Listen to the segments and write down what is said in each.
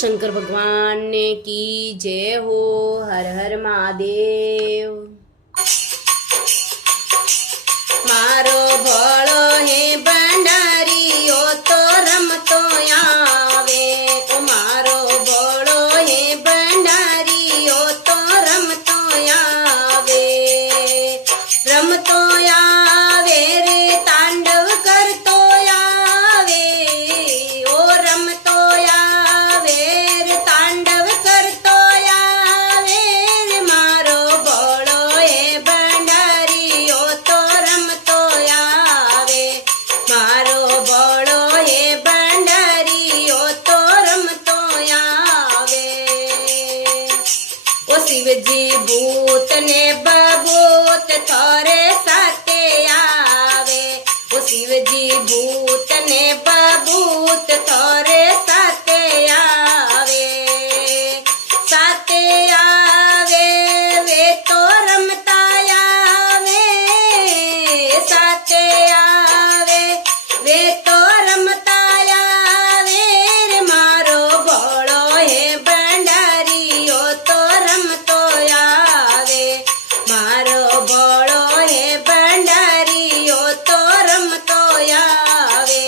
शंकर भगवान ने की जय हो। हर हर महादेव। मारो भोळो हे भंडारीओ तो रमतो आवे। ओ मारो भोळो हे भंडारीओ तो रमतो आवे। रमतो आवे रे तांडव करतो आवे। ओ रमतो आवे रे तांडव करतो आवे रे। मारो भोळो हे भंडारीओ तो रमतो आवे। मारो भोळो हे भंडारीओ तो रमतो आवे। ओ शिवजी भूत ने बभूत थोरे साथे आवे। ओ शिवजी भूत ने बभूत थोरे साथे आवे। साथे आवे वे तो रमता आवे। साथे आवे वे तो रमता आवे रे। मारो भोळो हे भंडारीओ तो रमतो आवे। मारो भोळो हे भंडारीओ तो रमतो आवे।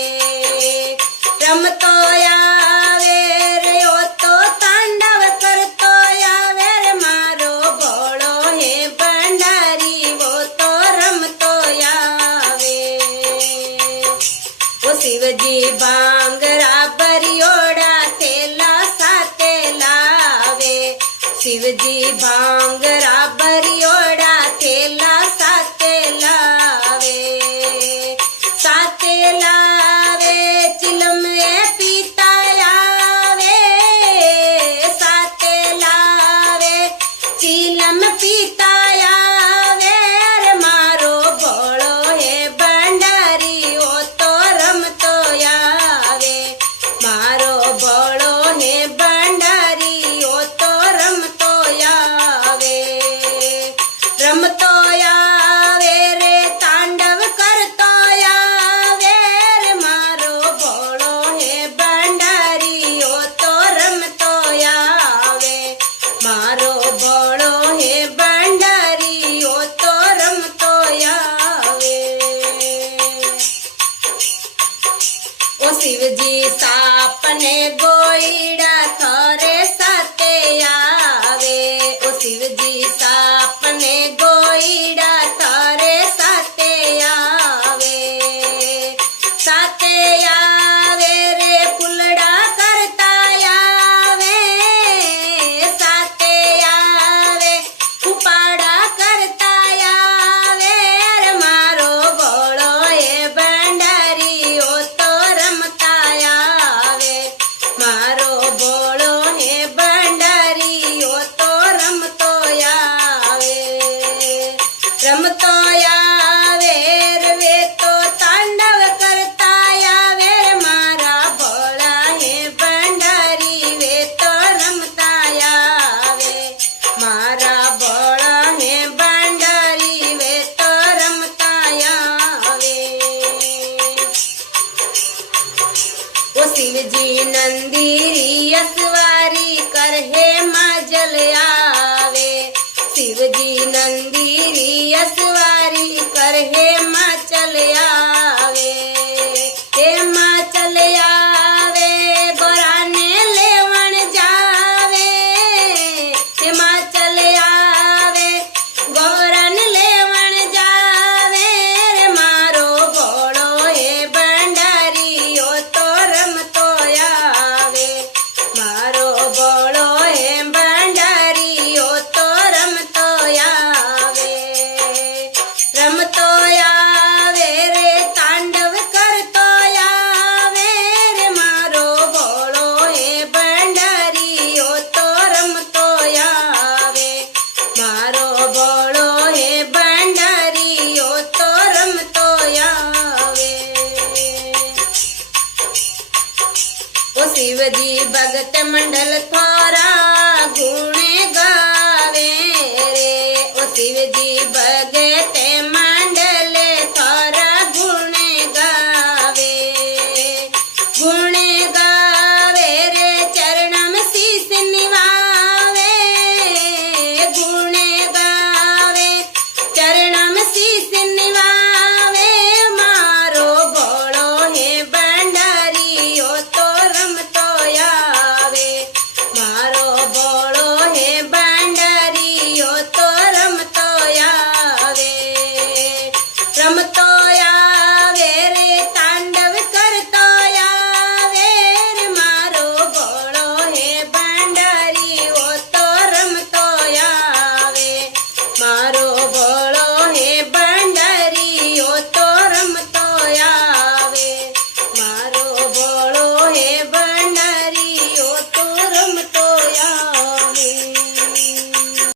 रमतो आवे रे ओ तो तांडव करतो आवे रे। मारो भोळो हे भंडारी वो तो रमतो आवे। ओ शिवजी भांगरा बरियोड़ा थेला साथे लावे। शिवजी भांगरा बरियोड़ा थेला साथे लावे। साथे लावे चिलम ए पीता आवे। साथे लावे चिलम पीता आवे रे। मारो भोळो हे भंडारी ओ तो रमतो आवे। मारो भोळो हे भंडारी ओ तो रमतो आवे। रमतो आवे रे तांडव करतो आवे रे। मारो भोळो हे भंडारी ओ तो रमतो आवे। मारो भोळो हे भंडारी ओ तो रमतो आवे। ओ शिवजी साप ने गोईड़ा थोरे साथे आवे। ओ शिवजी साप ने गोईड़ा थोरे साथे आवे। साथे आवे रे फुलड़ा करता आवे। साथे आवे उपाड़ा करता आवे रे। मारो भोळो हे भंडारी ओ तो रमता आवे। मारो भोळो हे भंडारी ओ तो रमतो आवे। रमतो आवे रे वे तो तांडव करता आवे रे। मारा भोळा हे भंडारी वे तो रमता आवे। मारा भोळा हे भंडारी वे तो रमता आवे। ओ शिवजी नंदीरी असवारी कर हे माजल आवे। शिवजी नंदीरी असवारी कर हे माचल आवे। हे माचल आवे गोरा ने लेवण जावे। हे माचल आवे गोरा ने लेवण जावे रे। मारो भोळो हे भंडारी ओ तो रमतो आवे। मारो भोळो हे भंडारी ओ तो रमतो आवे। रमतो आवे रे तांडव करतो आवे रे। मारो भोळो हे भंडारी ओ तो रमतो आवे। मारो भोळो हे भंडारी ओ तो रमतो आवे। ओ शिवजी भगत मंडल थोरा गुण गावे रे। ओ शिवजी भगत